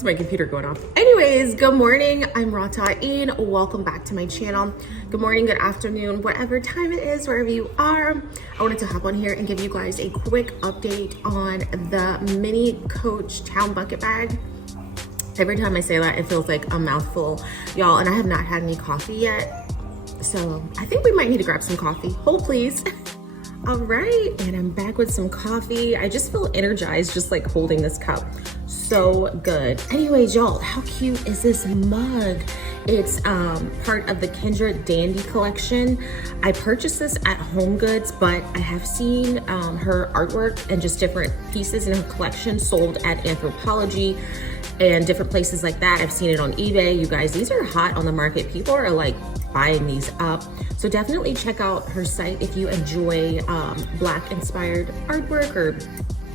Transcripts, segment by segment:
It's my computer going off. Anyways, good morning. I'm Rah'tah and welcome back to my channel. Good morning, good afternoon, whatever time it is, wherever you are. I wanted to hop on here and give you guys a quick update on the mini Coach Town Bucket Bag. Every time I say that, it feels like a mouthful, y'all, and I have not had any coffee yet. So I think we might need to grab some coffee. Hold please. All right, and I'm back with some coffee. I just feel energized just like holding this cup. So good. Anyways, y'all, how cute is this mug? It's part of the Kendra Dandy collection. I purchased this at Homegoods, but I have seen her artwork and just different pieces in her collection sold at Anthropology and different places like that. I've seen it on eBay. You guys, these are hot on the market. People are like buying these up. So definitely check out her site if you enjoy Black inspired artwork or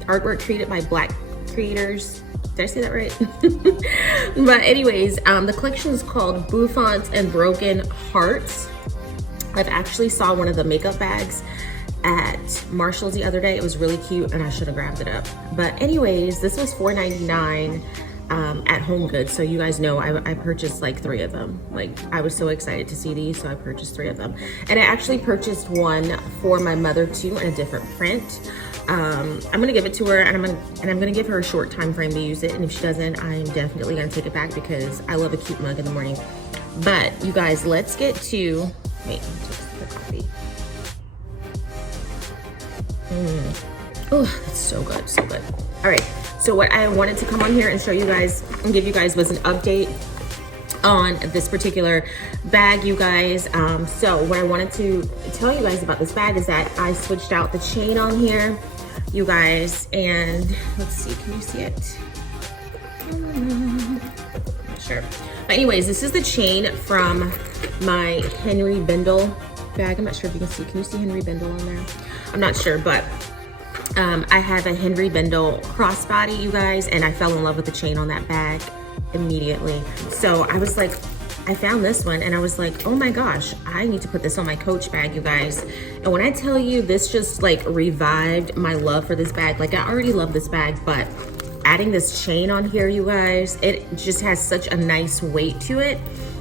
artwork created by Black creators. Did I say that right? But anyways, the collection is called Bouffants and Broken Hearts. I've actually saw one of the makeup bags at Marshall's the other day. It was really cute and I should have grabbed it up. But anyways, this was $4.99 at HomeGoods. So you guys know I purchased like 3 of them. Like I was so excited to see these, so I purchased 3 of them. And I actually purchased one for my mother too in a different print. I'm gonna give it to her and I'm gonna give her a short time frame to use it, and if she doesn't, I'm definitely gonna take it back because I love a cute mug in the morning. But you guys, let's get to wait, let me take the coffee. Oh, it's so good, so good. All right, so what I wanted to come on here and show you guys and give you guys was an update on this particular bag, you guys. So what I wanted to tell you guys about this bag is that I switched out the chain on here, you guys, and let's see, can you see it? Not sure. But anyways, this is the chain from my Henri Bendel bag. I'm not sure if you can see. Can you see Henri Bendel on there? I'm not sure, but I have a Henri Bendel crossbody, you guys, and I fell in love with the chain on that bag immediately. So I was like, I found this one and I was like, oh my gosh, I need to put this on my Coach bag, you guys. And when I tell you, this just like revived my love for this bag. Like I already love this bag, but adding this chain on here, you guys, it just has such a nice weight to it.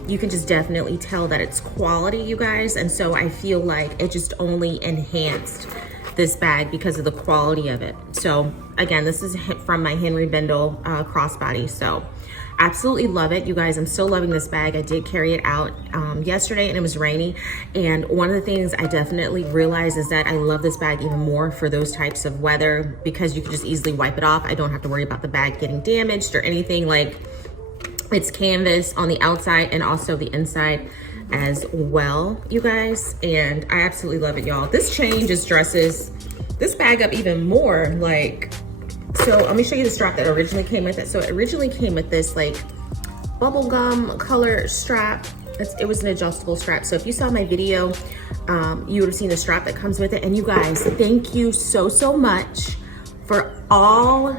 You can just definitely tell that it's quality, you guys. And so I feel like it just only enhanced this bag because of the quality of it. So again, this is from my Henri Bendel crossbody. So absolutely love it, you guys. I'm still loving this bag. I did carry it out yesterday and it was rainy. And one of the things I definitely realized is that I love this bag even more for those types of weather because you can just easily wipe it off. I don't have to worry about the bag getting damaged or anything. Like it's canvas on the outside and also the inside as well, you guys. And I absolutely love it, y'all. This chain just dresses this bag up even more. Like, so let me show you the strap that originally came with it. So it originally came with this like bubblegum color strap. It was an adjustable strap. So if you saw my video, you would have seen the strap that comes with it. And you guys, thank you so much for all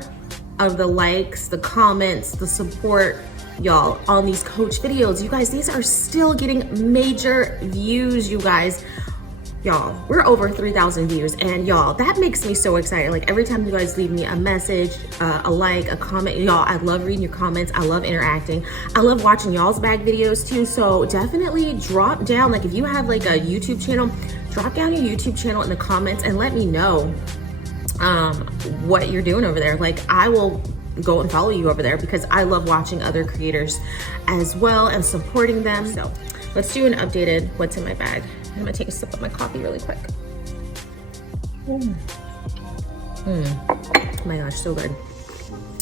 of the likes, the comments, the support, y'all, on these Coach videos. You guys, these are still getting major views, you guys. Y'all, we're over 3,000 views, and y'all, that makes me so excited. Like every time you guys leave me a message, a like, a comment, y'all, I love reading your comments. I love interacting. I love watching y'all's bag videos too. So definitely drop down, like if you have like a YouTube channel, drop down your YouTube channel in the comments and let me know what you're doing over there. Like I will go and follow you over there because I love watching other creators as well and supporting them. So let's do an updated what's in my bag. I'm gonna take a sip of my coffee really quick. Oh my gosh, so good.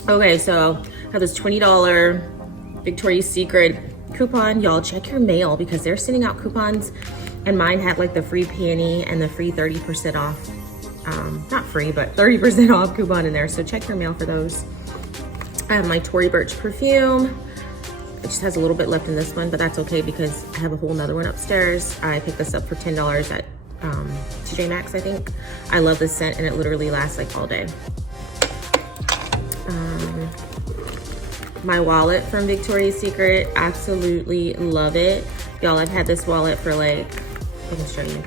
Okay, so I have this $20 Victoria's Secret coupon. Y'all check your mail because they're sending out coupons, and mine had like the free panty and the free 30% off. Not free, but 30% off coupon in there. So check your mail for those. I have my Tory Birch perfume. It just has a little bit left in this one, but that's okay because I have a whole nother one upstairs. I picked this up for $10 at TJ Maxx, I think. I love this scent and it literally lasts like all day. My wallet from Victoria's Secret, absolutely love it. Y'all, I've had this wallet for like, I can show you.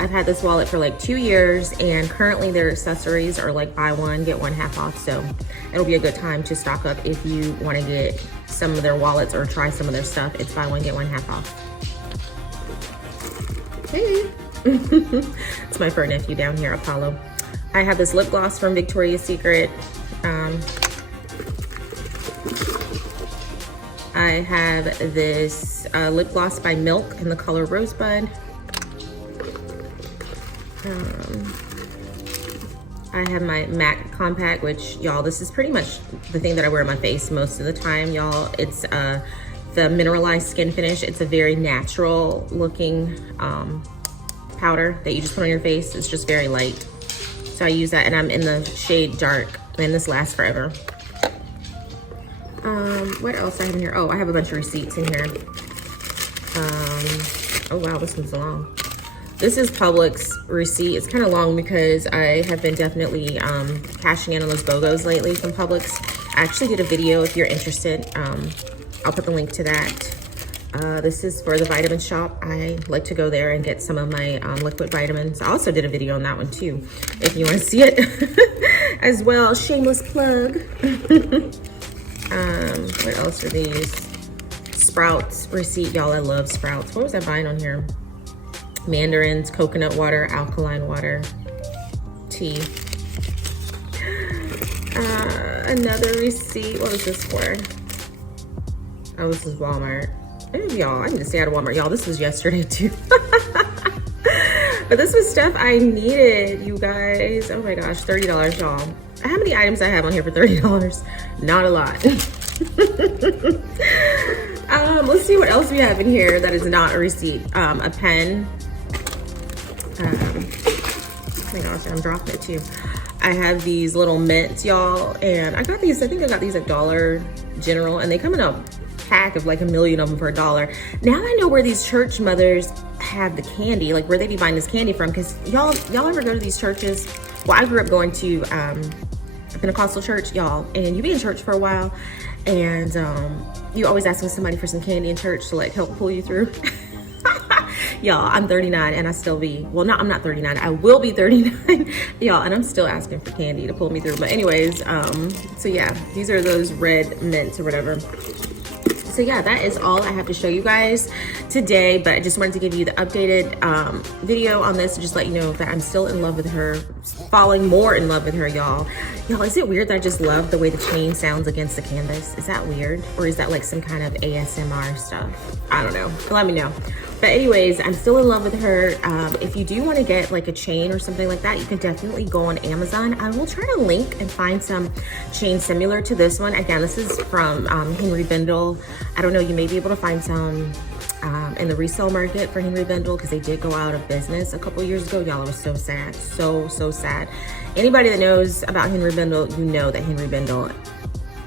I've had this wallet for like 2 years, and currently their accessories are like buy one, get one half off. So it'll be a good time to stock up if you want to get some of their wallets or try some of their stuff. It's buy one, get one half off. Hey. It's my fur nephew down here, Apollo. I have this lip gloss from Victoria's Secret. I have this lip gloss by Milk in the color Rosebud. I have my MAC compact, which y'all, this is pretty much the thing that I wear on my face most of the time, y'all. It's the mineralized skin finish. It's a very natural looking powder that you just put on your face. It's just very light. So I use that, and I'm in the shade Dark, and this lasts forever. What else I have in here? Oh, I have a bunch of receipts in here. Oh wow, this one's long. This is Publix receipt. It's kind of long because I have been definitely cashing in on those BOGOs lately from Publix. I actually did a video if you're interested. I'll put the link to that. This is for the vitamin shop. I like to go there and get some of my liquid vitamins. I also did a video on that one too, if you want to see it as well. Shameless plug. What else are these? Sprouts receipt, y'all. I love Sprouts. What was I buying on here? Mandarins, coconut water, alkaline water, tea. Another receipt. What was this for? Oh, this is Walmart. Y'all, I need to stay out of Walmart. Y'all, this was yesterday too. But this was stuff I needed, you guys. Oh my gosh, $30, y'all. How many items I have on here for $30? Not a lot. Let's see what else we have in here that is not a receipt. A pen. Oh my gosh, I'm dropping it too. I have these little mints, y'all, and I got these, I think I got these at Dollar General, and they come in a pack of like 1 million of them for $1. Now I know where these church mothers have the candy, like where they be buying this candy from, because y'all ever go to these churches? Well, I grew up going to a Pentecostal church, y'all, and you be in church for a while, and you always asking somebody for some candy in church to like help pull you through. Y'all, I'm 39 and I still be, well, no, I'm not 39. I will be 39, y'all, and I'm still asking for candy to pull me through. But anyways, so yeah, these are those red mints or whatever. So yeah, that is all I have to show you guys today, but I just wanted to give you the updated video on this to just let you know that I'm still in love with her, falling more in love with her, y'all. Y'all, is it weird that I just love the way the chain sounds against the canvas? Is that weird? Or is that like some kind of ASMR stuff? I don't know, let me know. But anyways, I'm still in love with her. If you do want to get like a chain or something like that, you can definitely go on Amazon. I will try to link and find some chain similar to this one. Again, this is from Henri Bendel. I don't know, you may be able to find some in the resale market for Henri Bendel, because they did go out of business a couple years ago. Y'all, it was so sad, so sad. Anybody that knows about Henri Bendel, you know that Henri Bendel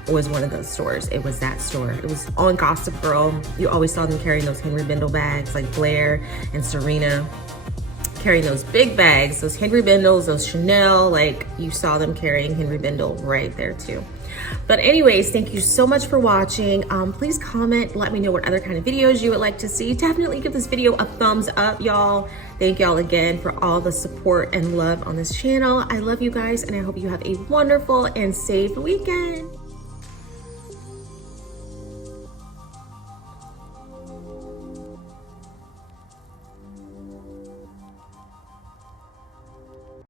was one of those stores. It was that store. It was on Gossip Girl. You always saw them carrying those Henri Bendel bags, like Blair and Serena carrying those big bags, those Henri Bendels, those Chanel, like you saw them carrying Henri Bendel right there too. But anyways, thank you so much for watching. Please comment, let me know what other kind of videos you would like to see. Definitely give this video a thumbs up, y'all. Thank y'all again for all the support and love on this channel. I love you guys, and I hope you have a wonderful and safe weekend.